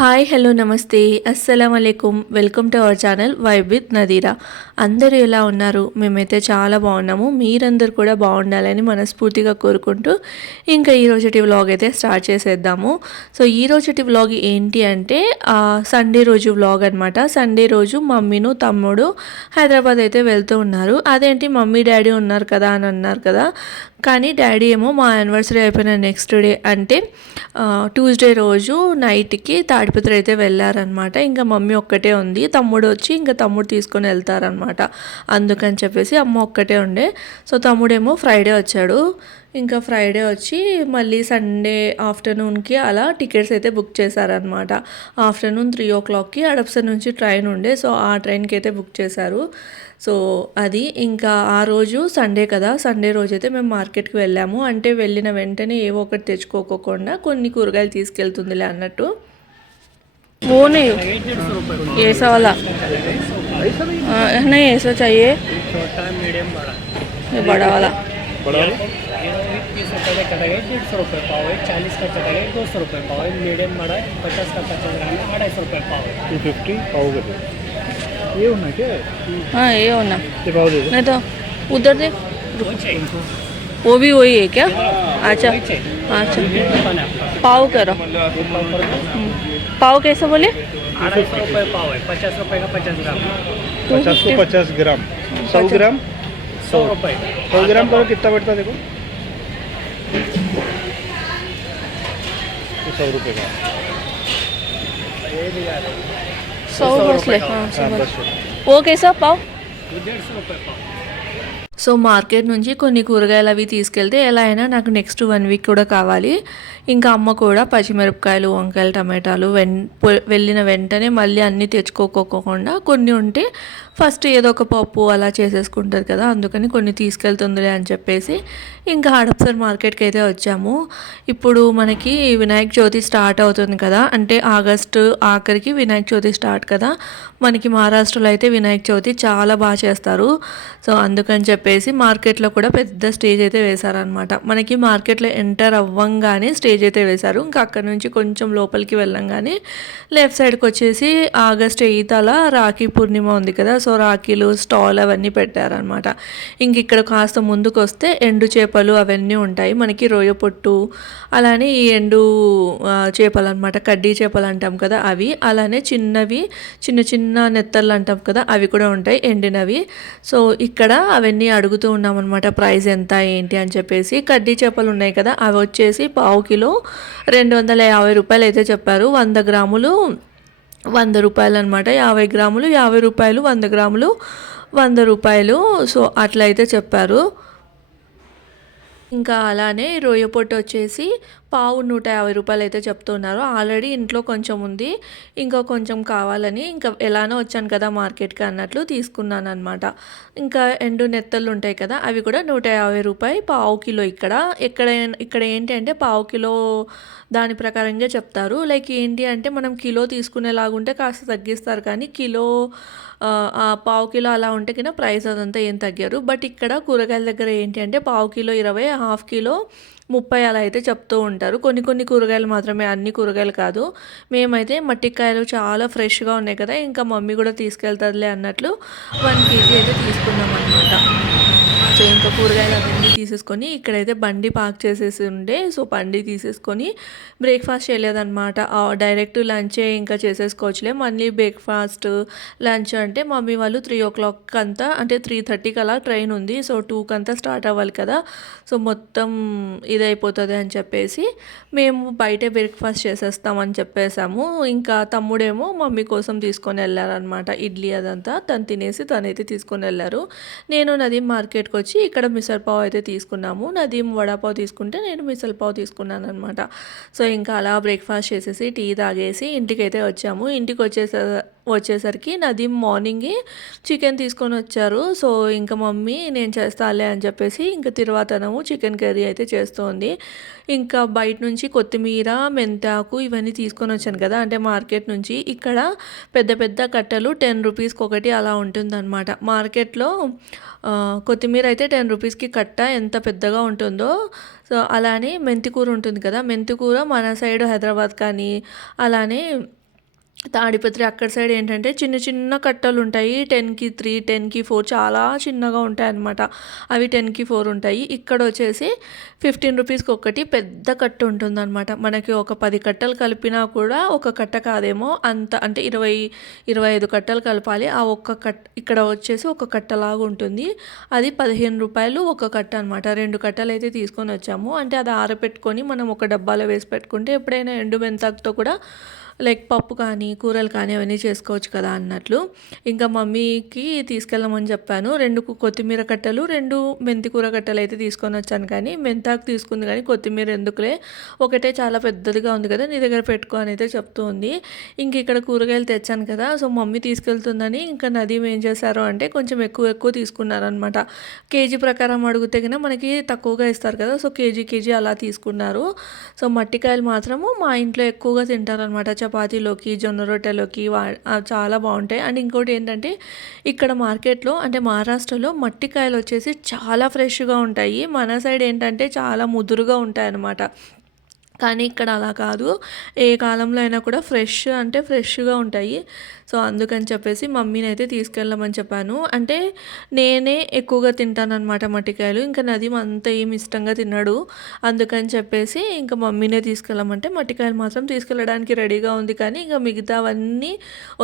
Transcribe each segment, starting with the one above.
Hi hello నమస్తే. అస్సలం అయికుం welcome to our channel vibe with Nadira అందరూ ఎలా ఉన్నారు? మేమైతే చాలా బాగున్నాము. మీరందరూ కూడా బాగుండాలని మనస్ఫూర్తిగా కోరుకుంటూ ఇంకా ఈ రోజుటి వ్లాగ్ అయితే స్టార్ట్ చేసేద్దాము. సో ఈ రోజుటి వ్లాగ్ ఏంటి అంటే సండే రోజు వ్లాగ్ అనమాట సండే రోజు మమ్మీను తమ్ముడు హైదరాబాద్ అయితే వెళ్తూ ఉన్నారు. అదేంటి మమ్మీ డాడీ ఉన్నారు కదా అని అన్నారు కదా. కానీ డాడీ ఏమో మా యానివర్సరీ అయిపోయిన నెక్స్ట్ డే అంటే ట్యూస్డే రోజు నైట్కి నడిపితులు అయితే వెళ్ళారనమాట ఇంకా మమ్మీ ఒక్కటే ఉంది. తమ్ముడు వచ్చి ఇంకా తమ్ముడు తీసుకొని వెళ్తారనమాట అందుకని చెప్పేసి అమ్మ ఒక్కటే ఉండే. సో తమ్ముడేమో ఫ్రైడే వచ్చాడు. ఇంకా ఫ్రైడే వచ్చి మళ్ళీ సండే ఆఫ్టర్నూన్కి అలా టికెట్స్ అయితే బుక్ చేశారనమాట ఆఫ్టర్నూన్ త్రీ ఓ క్లాక్కి అడప్సర్ నుంచి ట్రైన్ ఉండే. సో ఆ ట్రైన్కి అయితే బుక్ చేశారు. సో అది ఇంకా ఆ రోజు సండే కదా. సండే రోజు అయితే మేము మార్కెట్కి వెళ్ళాము. అంటే వెళ్ళిన వెంటనే ఏవో ఒకటి తెచ్చుకోకుండా కొన్ని కూరగాయలు తీసుకెళ్తుందిలే అన్నట్టు. वो नहीं ये ऐसा वाला। आ, नहीं ऐसा चाहिए। छोटा मीडियम बड़ा ये बड़ा वाला। बड़ा तीस रुपये का कटेगा डेढ़ सौ रुपये पाव है चालीस का कटेगा दो सौ रुपये पाव है मीडियम बड़ा है पचास का पचास ग्राम है अढ़ाई सौ रुपये पाव है। टू फिफ्टी पाव के ये होना क्या हाँ ये होना। ये पाव दे नहीं तो उधर देख वो भी वही है क्या? अच्छा। वही चाहिए। अच्छा है आपका पाव करो। पाव। कैसे बोले? अढ़ाई सौ रुपये पाव है पचास रुपये का पचास ग्राम। पचास को पचास। ग्राम? सौ ग्राम सौ रुपये। सौ ग्राम करो कितना बैठता देखो? सौ रुपये का। सौ बस ले। हाँ सौ हाँ, वो कैसा पाव? डेढ़ सौ रुपये पाव। సో మార్కెట్ నుంచి కొన్ని కూరగాయలు అవి తీసుకెళ్తే ఎలా అయినా నాకు నెక్స్ట్ వన్ వీక్ కూడా కావాలి. ఇంకా అమ్మ కూడా పచ్చిమిరపకాయలు వంకాయలు టమాటాలు వెన్ వెళ్ళిన వెంటనే మళ్ళీ అన్నీ తెచ్చుకోకోకుండా కొన్ని ఉంటే ఫస్ట్ ఏదో ఒక పప్పు అలా చేసేసుకుంటారు కదా అందుకని కొన్ని తీసుకెళ్తుందిలే అని చెప్పేసి ఇంకా హడప్సర్ మార్కెట్కి అయితే వచ్చాము. ఇప్పుడు మనకి వినాయక చవితి స్టార్ట్ అవుతుంది కదా అంటే ఆగస్టు ఆఖరికి వినాయక చవితి స్టార్ట్ కదా మనకి మహారాష్ట్రలో అయితే వినాయక చవితి చాలా బాగా చేస్తారు. సో అందుకని చెప్పేసి మార్కెట్లో కూడా పెద్ద స్టేజ్ అయితే వేశారనమాట మనకి మార్కెట్లో ఎంటర్ అవ్వంగానే స్టేజ్ అయితే వేశారు. ఇంకా అక్కడ నుంచి కొంచెం లోపలికి వెళ్ళంగానే లెఫ్ట్ సైడ్కి వచ్చేసి ఆగస్ట్ ఎయిత్ అలా రాఖీ పూర్ణిమ ఉంది కదా సో రాఖీలు స్టాల్ అవన్నీ పెట్టారనమాట ఇంక ఇక్కడ కాస్త ముందుకు వస్తే ఎండు చేపలు అవన్నీ ఉంటాయి. మనకి రొయ్య పొట్టు అలానే ఈ ఎండు చేపలు అనమాట కడ్డీ చేపలు అంటాం కదా అవి. అలానే చిన్నవి చిన్న చిన్న నెత్తళ్ళు అంటాం కదా అవి కూడా ఉంటాయి ఎండినవి. సో ఇక్కడ అవన్నీ అడుగుతూ ఉన్నామన్నమాట ప్రైస్ ఎంత ఏంటి అని చెప్పేసి. కడ్డీ చేపలు ఉన్నాయి కదా అవి వచ్చేసి పావు కిలో రెండు వందల యాభై రూపాయలు అయితే చెప్పారు. వంద గ్రాములు వంద రూపాయలు అనమాట యాభై గ్రాములు యాభై రూపాయలు వంద గ్రాములు వంద రూపాయలు. సో అట్లా అయితే చెప్పారు. ఇంకా అలానే రొయ్య పొట్టు వచ్చేసి పావు నూట యాభై రూపాయలు అయితే చెప్తున్నారు. ఆల్రెడీ ఇంట్లో కొంచెం ఉంది. ఇంకా కొంచెం కావాలని ఇంకా ఎలానో వచ్చాను కదా మార్కెట్కి అన్నట్లు తీసుకున్నాను అనమాట ఇంకా ఎండు నెత్తలు ఉంటాయి కదా అవి కూడా నూట యాభై రూపాయి పావు కిలో ఇక్కడ. ఇక్కడ ఇక్కడ ఏంటి అంటే పావు కిలో దాని ప్రకారంగా చెప్తారు. లైక్ ఏంటి అంటే మనం కిలో తీసుకునేలాగుంటే కాస్త తగ్గిస్తారు కానీ కిలో పావు కిలో అలా ఉంటే కింద ప్రైస్ అదంతా ఏం తగ్గారు. బట్ ఇక్కడ కూరగాయల దగ్గర ఏంటి అంటే పావు కిలో ఇరవై హాఫ్ కిలో ముప్పై అలా అయితే చెప్తూ ఉంటారు. కొన్ని కొన్ని కూరగాయలు మాత్రమే అన్ని కూరగాయలు కాదు. మేమైతే మట్టికాయలు చాలా ఫ్రెష్గా ఉన్నాయి కదా ఇంకా మమ్మీ కూడా తీసుకెళ్తుందిలే అన్నట్లు వన్ కేజీ అయితే తీసుకున్నాం అనమాట సో ఇంకా కూరగాయలు అవన్నీ తీసేసుకొని ఇక్కడైతే బండి పార్క్ చేసేసి ఉండే. సో బండి తీసేసుకొని బ్రేక్ఫాస్ట్ చేయలేదన్నమాట. డైరెక్ట్ లంచే ఇంకా చేసేసుకోవచ్చులే. మళ్ళీ బ్రేక్ఫాస్ట్ లంచ్ అంటే మమ్మీ వాళ్ళు త్రీ ఓ క్లాక్ అంతా అంటే త్రీ థర్టీకి అలా ట్రైన్ ఉంది. సో టూకి అంతా స్టార్ట్ అవ్వాలి కదా. సో మొత్తం ఇదైపోతుంది అని చెప్పేసి మేము బయటే బ్రేక్ఫాస్ట్ చేసేస్తామని చెప్పేసాము. ఇంకా తమ్ముడేమో మమ్మీ కోసం తీసుకొని వెళ్ళారనమాట ఇడ్లీ అదంతా తను తినేసి తనైతే తీసుకొని వెళ్ళారు. నేను నదీం మార్కెట్కి వచ్చి ఇక్కడ మిసల్ పావ్ అయితే తీసుకున్నాము. నదీం వడాపావ్ తీసుకుంటే నేను మిసల్పావ్ తీసుకున్నాను అనమాట సో ఇంకా అలా బ్రేక్ఫాస్ట్ చేసేసి టీ తాగేసి ఇంటికి అయితే వచ్చాము. ఇంటికి వచ్చేసే వచ్చేసరికి నాది మార్నింగే చికెన్ తీసుకొని వచ్చారు. సో ఇంకా మమ్మీ నేను చేస్తాలే అని చెప్పేసి ఇంకా తిరువాతనము చికెన్ కర్రీ అయితే చేస్తోంది. ఇంకా బయట నుంచి కొత్తిమీర మెంతాకు ఇవన్నీ తీసుకొని వచ్చాను కదా అంటే మార్కెట్ నుంచి. ఇక్కడ పెద్ద పెద్ద కట్టలు టెన్ రూపీస్కి ఒకటి అలా ఉంటుందన్నమాట. మార్కెట్లో కొత్తిమీర అయితే టెన్ రూపీస్కి కట్ట ఎంత పెద్దగా ఉంటుందో సో అలానే మెంతికూర ఉంటుంది కదా మెంతికూర మన సైడ్ హైదరాబాద్ కానీ అలానే తాడిపత్రి అక్కడ సైడ్ ఏంటంటే చిన్న చిన్న కట్టలు ఉంటాయి. టెన్కి త్రీ టెన్కి ఫోర్ చాలా చిన్నగా ఉంటాయి అనమాట అవి టెన్కి ఫోర్ ఉంటాయి. ఇక్కడ వచ్చేసి ఫిఫ్టీన్ రూపీస్కి ఒకటి పెద్ద కట్ట ఉంటుందన్నమాట. మనకి ఒక పది కట్టలు కలిపినా కూడా ఒక కట్ట కాదేమో అంత అంటే ఇరవై ఇరవై ఐదు కట్టలు కలపాలి. ఆ ఒక్క కట్ ఇక్కడ వచ్చేసి ఒక కట్టలాగా ఉంటుంది. అది పదిహేను రూపాయలు ఒక కట్ట అనమాట రెండు కట్టలు అయితే తీసుకొని వచ్చాము. అంటే అది ఆరబెట్టుకొని మనం ఒక డబ్బాలో వేసి పెట్టుకుంటే ఎప్పుడైనా ఎండు మెంతాకుతో కూడా లైక్ పప్పు కానీ కూరలు కానీ అవన్నీ చేసుకోవచ్చు కదా అన్నట్లు. ఇంకా మమ్మీకి తీసుకెళ్ళమని చెప్పాను. రెండు కొత్తిమీర కట్టలు రెండు మెంతి కూర కట్టలు అయితే తీసుకొని వచ్చాను కానీ మెంతాకు తీసుకుంది కానీ కొత్తిమీర ఎందుకులే? ఒకటే చాలా పెద్దదిగా ఉంది కదా నీ దగ్గర పెట్టుకో అని అయితే చెప్తూ ఉంది. ఇంక ఇక్కడ కూరగాయలు తెచ్చాను కదా సో మమ్మీ తీసుకెళ్తుందని ఇంకా నదీం ఏం చేశారు అంటే కొంచెం ఎక్కువ ఎక్కువ తీసుకున్నారనమాట కేజీ ప్రకారం అడిగితే కన్నా మనకి తక్కువగా ఇస్తారు కదా సో కేజీ కేజీ అలా తీసుకున్నారు. సో మట్టికాయలు మాత్రము మా ఇంట్లో ఎక్కువగా తింటారనమాట చపాతీలోకి జొన్న రొట్టెలోకి వా చాలా బాగుంటాయి. అండ్ ఇంకోటి ఏంటంటే ఇక్కడ మార్కెట్లో అంటే మహారాష్ట్రలో మట్టికాయలు వచ్చేసి చాలా ఫ్రెష్గా ఉంటాయి. మన సైడ్ ఏంటంటే చాలా ముదురుగా ఉంటాయి అన్నమాట కానీ ఇక్కడ అలా కాదు. ఏ కాలంలో అయినా కూడా ఫ్రెష్ అంటే ఫ్రెష్గా ఉంటాయి. సో అందుకని చెప్పేసి మమ్మీని అయితే తీసుకెళ్ళమని చెప్పాను. అంటే నేనే ఎక్కువగా తింటానన్నమాట మట్టికాయలు. ఇంకా నదీం అంత ఏమి ఇష్టంగా తిన్నాడు అందుకని చెప్పేసి ఇంకా మమ్మీనే తీసుకెళ్ళమంటే మట్టికాయలు మాత్రం తీసుకెళ్ళడానికి రెడీగా ఉంది. కానీ ఇంకా మిగతావన్నీ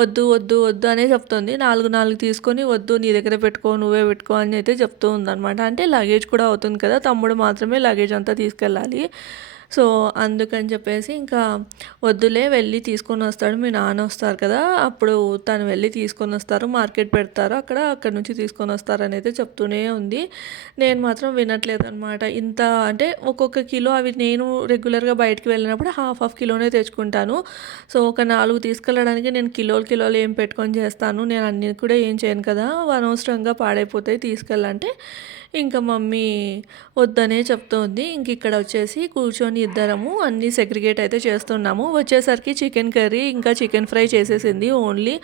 వద్దు వద్దు వద్దు అనే చెప్తుంది. నాలుగు నాలుగు తీసుకొని వద్దు నీ దగ్గర పెట్టుకో నువ్వే పెట్టుకో అని అయితే చెప్తూ ఉందన్నమాట. అంటే లగేజ్ కూడా అవుతుంది కదా తమ్ముడు మాత్రమే లగేజ్ అంతా తీసుకెళ్ళాలి. సో అందుకని చెప్పేసి ఇంకా వద్దులే వెళ్ళి తీసుకొని వస్తాడు. మీ నాన్న వస్తారు కదా అప్పుడు తను వెళ్ళి తీసుకొని వస్తారు. మార్కెట్ పెడతారు. అక్కడ అక్కడ నుంచి తీసుకొని వస్తారు అనేది చెప్తూనే ఉంది. నేను మాత్రం వినట్లేదు అనమాట ఇంత అంటే ఒక్కొక్క కిలో అవి నేను రెగ్యులర్గా బయటకు వెళ్ళినప్పుడు హాఫ్ హాఫ్ కిలోనే తెచ్చుకుంటాను. సో ఒక నాలుగు తీసుకెళ్ళడానికి నేను కిలోలు కిలోలు ఏం పెట్టుకొని చేస్తాను. నేను అన్ని కూడా ఏం చేయను కదా అనవసరంగా పాడైపోతాయి తీసుకెళ్ళాలంటే. ఇంకా మమ్మీ వద్దనే చెప్తోంది. ఇంక ఇక్కడ వచ్చేసి కూర్చొని ఇద్దరము అన్నీ సెగ్రిగేట్ అయితే చేస్తున్నాము. వచ్చేసరికి చికెన్ కర్రీ ఇంకా చికెన్ ఫ్రై చేసేసింది. ఓన్లీ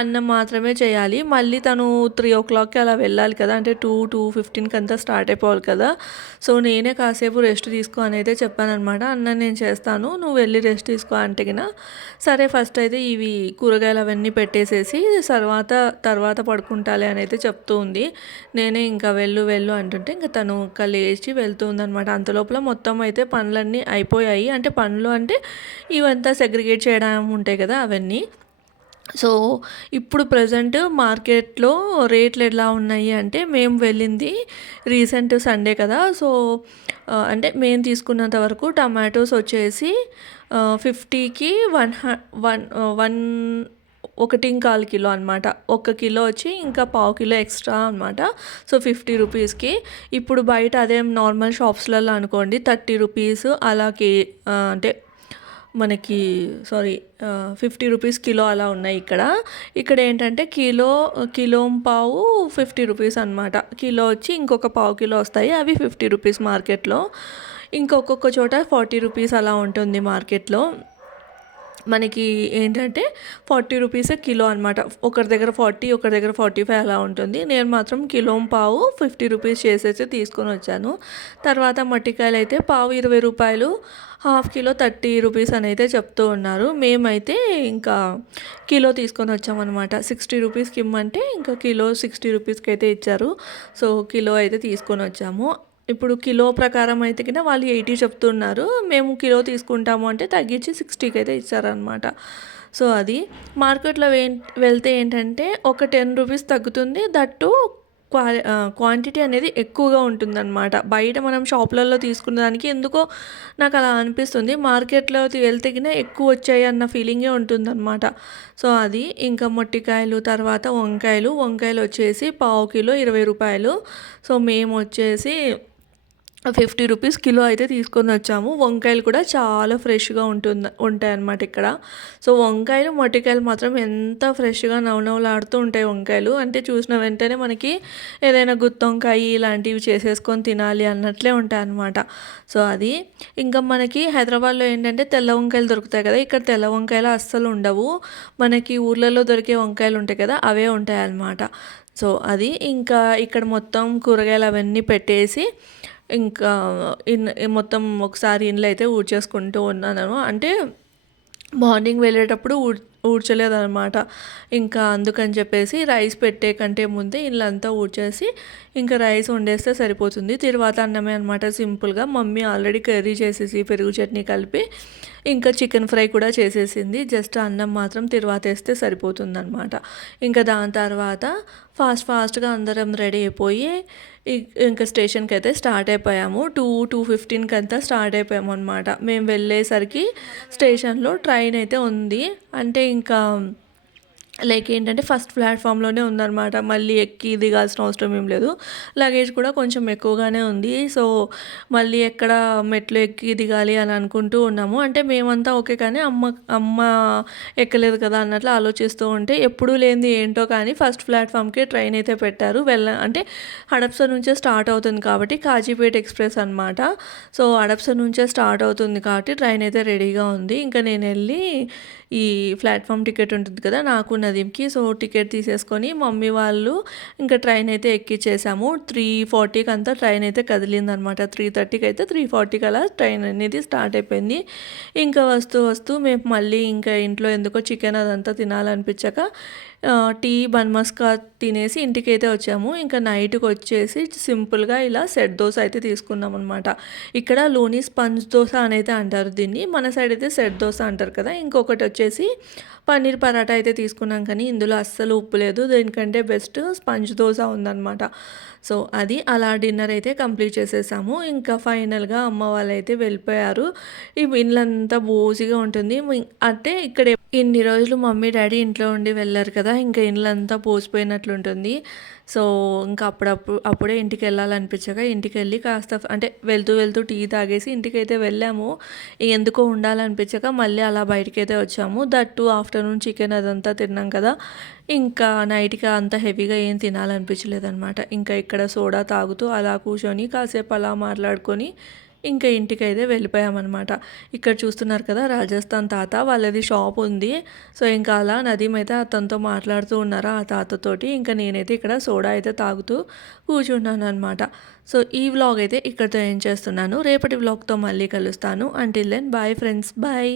అన్నం మాత్రమే చేయాలి. మళ్ళీ తను త్రీ ఓ క్లాక్కి అలా వెళ్ళాలి కదా. అంటే టూ టూ ఫిఫ్టీన్కి అంతా స్టార్ట్ అయిపోవాలి కదా. సో నేనే కాసేపు రెస్ట్ తీసుకో అని అయితే చెప్పానమాట అన్నం నేను చేస్తాను. నువ్వు వెళ్ళి రెస్ట్ తీసుకో అంటే సరే ఫస్ట్ అయితే ఇవి కూరగాయలు అవన్నీ పెట్టేసేసి తర్వాత తర్వాత పడుకుంటాలి అని అయితే చెప్తూ ఉంది నేనే ఇంకా వెళ్ళు వెళ్ళు అంటుంటే ఇంకా తను ఇంకా లేచి వెళ్తూ అంతలోపల మొత్తం అయితే పనులన్నీ అయిపోయాయి. అంటే పనులు అంటే ఇవంతా సెగ్రిగేట్ చేయడం ఉంటాయి కదా అవన్నీ. సో ఇప్పుడు ప్రజెంట్ మార్కెట్లో రేట్లు ఎలా ఉన్నాయి అంటే మేము వెళ్ళింది రీసెంట్ సండే కదా. సో అంటే మేము తీసుకున్నంత వరకు టమాటోస్ వచ్చేసి ఫిఫ్టీకి వన్ హ వన్ వన్ ఒకటి కాల్ కిలో అనమాట ఒక కిలో వచ్చి ఇంకా పావు కిలో ఎక్స్ట్రా అనమాట సో ఫిఫ్టీ రూపీస్కి. ఇప్పుడు బయట అదే నార్మల్ షాప్స్లలో అనుకోండి థర్టీ రూపీస్ అలాగే అంటే మనకి సారీ ఫిఫ్టీ రూపీస్ కిలో అలా ఉన్నాయి ఇక్కడ. ఇక్కడ ఏంటంటే కిలో కిలో పావు ఫిఫ్టీ రూపీస్ అనమాట కిలో వచ్చి ఇంకొక పావు కిలో వస్తాయి అవి ఫిఫ్టీ రూపీస్ మార్కెట్లో. ఇంకొక్కొక్క చోట ఫార్టీ రూపీస్ అలా ఉంటుంది మార్కెట్లో. మనకి ఏంటంటే ఫార్టీ రూపీస్ కిలో అనమాట ఒకరి దగ్గర ఫార్టీ ఒకరి దగ్గర ఫార్టీ ఫైవ్ అలా ఉంటుంది. నేను మాత్రం కిలో పావు ఫిఫ్టీ రూపీస్ చేసేసి తీసుకొని వచ్చాను. తర్వాత మట్టికాయలు అయితే పావు ఇరవై రూపాయలు హాఫ్ కిలో థర్టీ రూపీస్ అని అయితే చెప్తూ ఉన్నారు. మేమైతే ఇంకా కిలో తీసుకొని వచ్చామన్నమాట. సిక్స్టీ రూపీస్కి ఇమ్మంటే ఇంకా కిలో సిక్స్టీ రూపీస్కి అయితే ఇచ్చారు. సో కిలో అయితే తీసుకొని వచ్చాము. ఇప్పుడు కిలో ప్రకారం అయితే కింద వాళ్ళు ఎయిటీ చెప్తున్నారు. మేము కిలో తీసుకుంటాము అంటే తగ్గించి సిక్స్టీకి అయితే ఇచ్చారనమాట సో అది మార్కెట్లో వే వెళ్తే ఏంటంటే ఒక టెన్ రూపీస్ తగ్గుతుంది. దట్టు క్వా క్వాంటిటీ అనేది ఎక్కువగా ఉంటుందన్నమాట. బయట మనం షాపులలో తీసుకున్న దానికి ఎందుకో నాకు అలా అనిపిస్తుంది. మార్కెట్లో వెళ్తే కింద ఎక్కువ వచ్చాయి అన్న ఫీలింగే ఉంటుందన్నమాట. సో అది ఇంకా మొట్టికాయలు తర్వాత వంకాయలు. వంకాయలు వచ్చేసి పావు కిలో ఇరవై రూపాయలు. సో మేము వచ్చేసి ఫిఫ్టీ రూపీస్ కిలో అయితే తీసుకొని వచ్చాము. వంకాయలు కూడా చాలా ఫ్రెష్గా ఉంటుంది ఉంటాయి అన్నమాట ఇక్కడ. సో వంకాయలు మొట్టికాయలు మాత్రం ఎంత ఫ్రెష్గా నవనవలాడుతూ ఉంటాయి వంకాయలు. అంటే చూసిన వెంటనే మనకి ఏదైనా గుత్తి వంకాయ ఇలాంటివి చేసేసుకొని తినాలి అన్నట్లే ఉంటాయి అన్నమాట సో అది. ఇంకా మనకి హైదరాబాద్లో ఏంటంటే తెల్ల వంకాయలు దొరుకుతాయి కదా ఇక్కడ తెల్ల వంకాయలు అస్సలు ఉండవు. మనకి ఊర్లలో దొరికే వంకాయలు ఉంటాయి కదా అవే ఉంటాయి అన్నమాట సో అది. ఇంకా ఇక్కడ మొత్తం కూరగాయలు అవన్నీ పెట్టేసి ఇంకా ఇన్ మొత్తం ఒకసారి ఇండ్లు అయితే ఊడ్చేసుకుంటూ ఉన్నాను. అంటే మార్నింగ్ వెళ్ళేటప్పుడు ఊడ్చలేదనమాట ఊడ్చలేదన్నమాట. ఇంకా అందుకని చెప్పేసి రైస్ పెట్టే కంటే ముందే ఇల్లంతా ఊడ్చేసి ఇంకా రైస్ వండేస్తే సరిపోతుంది. తర్వాత అన్నమే అనమాట సింపుల్గా మమ్మీ ఆల్రెడీ కర్రీ చేసేసి పెరుగు చట్నీ కలిపి ఇంకా చికెన్ ఫ్రై కూడా చేసేసింది. జస్ట్ అన్నం మాత్రం తిరువాత వేస్తే సరిపోతుంది అనమాట ఇంకా దాని తర్వాత ఫాస్ట్ ఫాస్ట్గా అందరం రెడీ అయిపోయి ఇంకా స్టేషన్కి అయితే స్టార్ట్ అయిపోయాము. టూ టూ ఫిఫ్టీన్కి అంతా స్టార్ట్ అయిపోయాము అనమాట మేము వెళ్ళేసరికి స్టేషన్లో ట్రైన్ అయితే ఉంది. అంటే ఇంకా లైక్ ఏంటంటే ఫస్ట్ ప్లాట్ఫామ్లోనే ఉందన్నమాట. మళ్ళీ ఎక్కి దిగాల్సిన అవసరం ఏం లేదు. లగేజ్ కూడా కొంచెం ఎక్కువగానే ఉంది. సో మళ్ళీ ఎక్కడ మెట్లు ఎక్కి దిగాలి అని అనుకుంటూ ఉన్నాము. అంటే మేమంతా ఓకే కానీ అమ్మ అమ్మ ఎక్కలేదు కదా అన్నట్లు ఆలోచిస్తూ ఉంటే ఎప్పుడూ లేనిది ఏంటో కానీ ఫస్ట్ ప్లాట్ఫామ్కే ట్రైన్ అయితే పెట్టారు. వెళ్ళ అంటే హడప్స నుంచే స్టార్ట్ అవుతుంది కాబట్టి కాజీపేట ఎక్స్ప్రెస్ అనమాట సో హడప్స నుంచే స్టార్ట్ అవుతుంది కాబట్టి ట్రైన్ అయితే రెడీగా ఉంది. ఇంకా నేను వెళ్ళి ఈ ప్లాట్ఫామ్ టికెట్ ఉంటుంది కదా నాకు నదీంకి. సో టికెట్ తీసేసుకొని మమ్మీ వాళ్ళు ఇంకా ట్రైన్ అయితే ఎక్కిచ్చేసాము. త్రీ ఫార్టీకి అంతా ట్రైన్ అయితే కదిలింది అనమాట త్రీ థర్టీకి అయితే త్రీ ఫార్టీకి అలా ట్రైన్ అనేది స్టార్ట్ అయిపోయింది. ఇంకా వస్తూ వస్తూ మేము మళ్ళీ ఇంకా ఇంట్లో ఎందుకో చికెన్ అదంతా తినాలనిపించాక టీ బన్మస్కా తినేసి ఇంటికి అయితే వచ్చాము. ఇంకా నైట్కి వచ్చేసి సింపుల్గా ఇలా సెట్ దోశ అయితే తీసుకున్నాం అనమాట ఇక్కడ లోని స్పంజ్ దోశ అని అయితే అంటారు దీన్ని. మన సైడ్ అయితే సెట్ దోశ అంటారు కదా. ఇంకొకటి వచ్చేసి పన్నీర్ పరాటా అయితే తీసుకున్నాం కానీ ఇందులో అస్సలు ఉప్పు లేదు. దీనికంటే బెస్ట్ స్పంజ్ దోశ ఉందన్నమాట. సో అది అలా డిన్నర్ అయితే కంప్లీట్ చేసేసాము. ఇంకా ఫైనల్గా అమ్మ వాళ్ళు అయితే వెళ్ళిపోయారు. ఈ ఇల్లంతా బోసిగా ఉంటుంది. అంటే ఇక్కడ ఇన్ని రోజులు మమ్మీ డాడీ ఇంట్లో ఉండి వెళ్ళారు కదా ఇంకా ఇల్లంతా పోసిపోయినట్లుంటుంది సో ఇంకా అప్పుడప్పుడు అప్పుడే ఇంటికి వెళ్ళాలనిపించక ఇంటికి వెళ్ళి కాస్త అంటే వెళ్తూ వెళ్తూ టీ తాగేసి ఇంటికి అయితే వెళ్ళాము. ఎందుకో ఉండాలనిపించక మళ్ళీ అలా బయటికి అయితే వచ్చాము ఆఫ్టర్ ఆఫ్టర్నూన్ చికెన్ అదంతా తిన్నాం కదా. ఇంకా నైట్కి అంత హెవీగా ఏం తినాలనిపించలేదన్నమాట. ఇంకా ఇక్కడ సోడా తాగుతూ అలా కూర్చొని కాసేపు అలా మాట్లాడుకొని ఇంకా ఇంటికి అయితే వెళ్ళిపోయామన్నమాట. ఇక్కడ చూస్తున్నారు కదా రాజస్థాన్ తాత వాళ్ళది షాప్ ఉంది. సో ఇంకా అలా నదీం అయితే అతనితో మాట్లాడుతూ ఉన్నారా ఆ తాతతోటి. ఇంకా నేనైతే ఇక్కడ సోడా అయితే తాగుతూ కూర్చున్నాను అనమాట సో ఈ వ్లాగ్ అయితే ఇక్కడితో ఏం చేస్తున్నాను. రేపటి వ్లాగ్తో మళ్ళీ కలుస్తాను. Until then bye friends bye